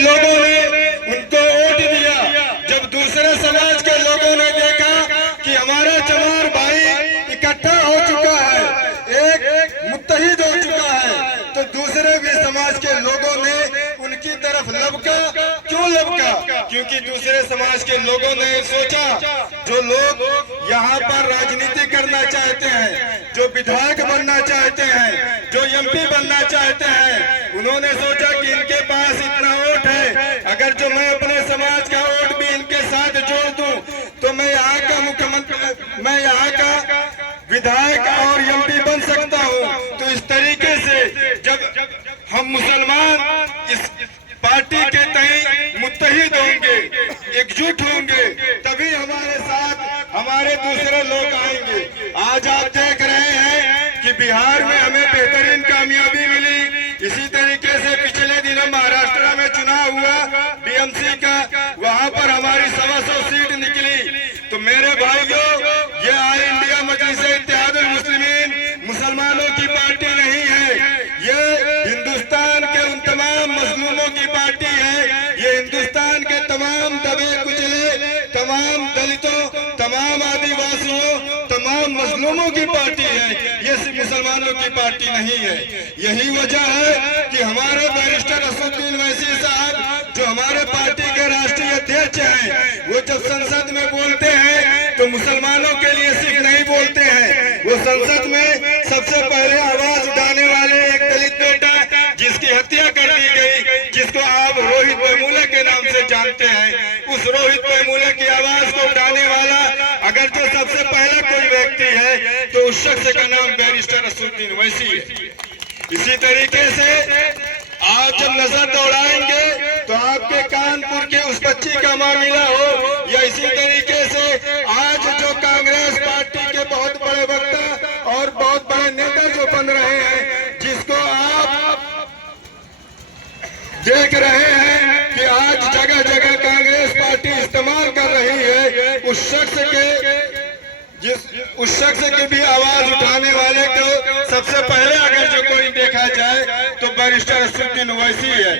लोगों ने उनको वोट दिया। जब दूसरे समाज के लोगों ने देखा कि हमारा चमार भाई इकट्ठा हो चुका है, एक मुत्तहिद हो चुका है, तो दूसरे भी समाज के लोगों ने उनकी तरफ लपका। क्यों लपका? क्योंकि दूसरे समाज के लोगों ने सोचा, जो लोग यहाँ पर राजनीति करना चाहते हैं, जो विधायक बनना चाहते हैं, जो एमपी बनना चाहते हैं, उन्होंने सोचा कि इनके पास इतना वोट है, अगर जो मैं अपने समाज का वोट भी इनके साथ जोड़ दूं तो मैं यहाँ का मुख्यमंत्री, मैं यहाँ का विधायक और एमपी बन सकता हूँ। तो इस तरीके से जब हम मुसलमान इस पार्टी के तय मुत्तहिद होंगे, एकजुट होंगे, तभी हमारे साथ हमारे दूसरे लोग आएंगे। आज आप देख रहे हैं कि बिहार में हमें बेहतरीन कामयाबी मिली। इसी तरीके से पिछले दिनों महाराष्ट्र में चुनाव हुआ बीएमसी का, वहां पर हमारी 125 सीट निकली। तो मेरे भाइयों, ये ऑल इंडिया मजलिस-ए-इत्तेहादुल मुस्लिमीन मुसलमानों की पार्टी नहीं है, ये हिंदुस्तान के उन तमाम मजलूमों की पार्टी है। ये हिंदुस्तान के तमाम दबे कुचले, तमाम दलितों, तमाम आदिवासियों, तमाम मजलूमों की पार्टी है। ये सिर्फ मुसलमानों की पार्टी नहीं है। यही वजह है कि हमारे बैरिस्टर असदुद्दीन ओवैसी साहब, जो हमारे पार्टी के राष्ट्रीय अध्यक्ष हैं, वो जब संसद में बोलते हैं तो मुसलमानों के लिए सिर्फ नहीं बोलते हैं, वो संसद में सबसे पहले आवाज उठाने वाले एक दलित बेटा जिसकी हत्या कर दी गई, जिसको आप रोहित वेमुला के नाम से जानते हैं, उस रोहित वेमुला की आवाज को उठाने वाला अगर जो सबसे पहला कोई व्यक्ति है तो उस शख्स का नाम बैरिस्टर असदुद्दीन ओवैसी है। इसी तरीके से आप जब नजर दौड़ाएंगे तो आपके कानपुर के उस बच्ची का मामला हो, या इसी तरीके से आज जो कांग्रेस पार्टी के बहुत बड़े वक्ता और बहुत बड़े नेता जो बन रहे हैं, जिसको आप देख रहे हैं कि आज जगह जगह कांग्रेस पार्टी इस्तेमाल कर रही है, उस शख्स की भी आवाज उठाने वाले को सबसे पहले अगर जो कोई देखा जाए तो बैरिस्टर असदुद्दीन ओवैसी है।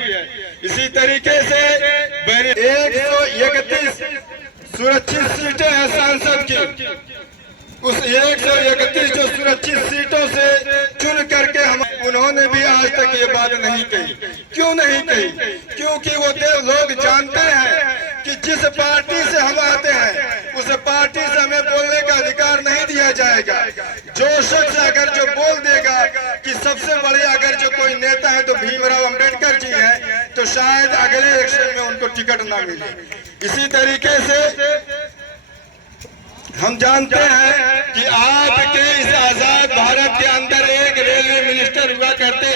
इसी तरीके से 131 सुरक्षित सीटें हैं सांसद की, उस 131 जो सुरक्षित सीटों से चुन करके हम, उन्होंने भी आज तक ये बात नहीं कही। क्यों नहीं कही? क्योंकि वो लोग जानते हैं कि जिस पार्टी से हम आते हैं उस पार्टी से हमें बोलने का अधिकार नहीं दिया जाएगा। जो शख्स अगर जो बोल देगा कि सबसे बड़े अगर जो कोई नेता है तो भीमराव अंबेडकर जी हैं, तो शायद अगले इलेक्शन में उनको टिकट ना मिले। इसी तरीके से हम जानते हैं कि आपके इस आजाद भारत के अंदर एक रेलवे मिनिस्टर हुआ करते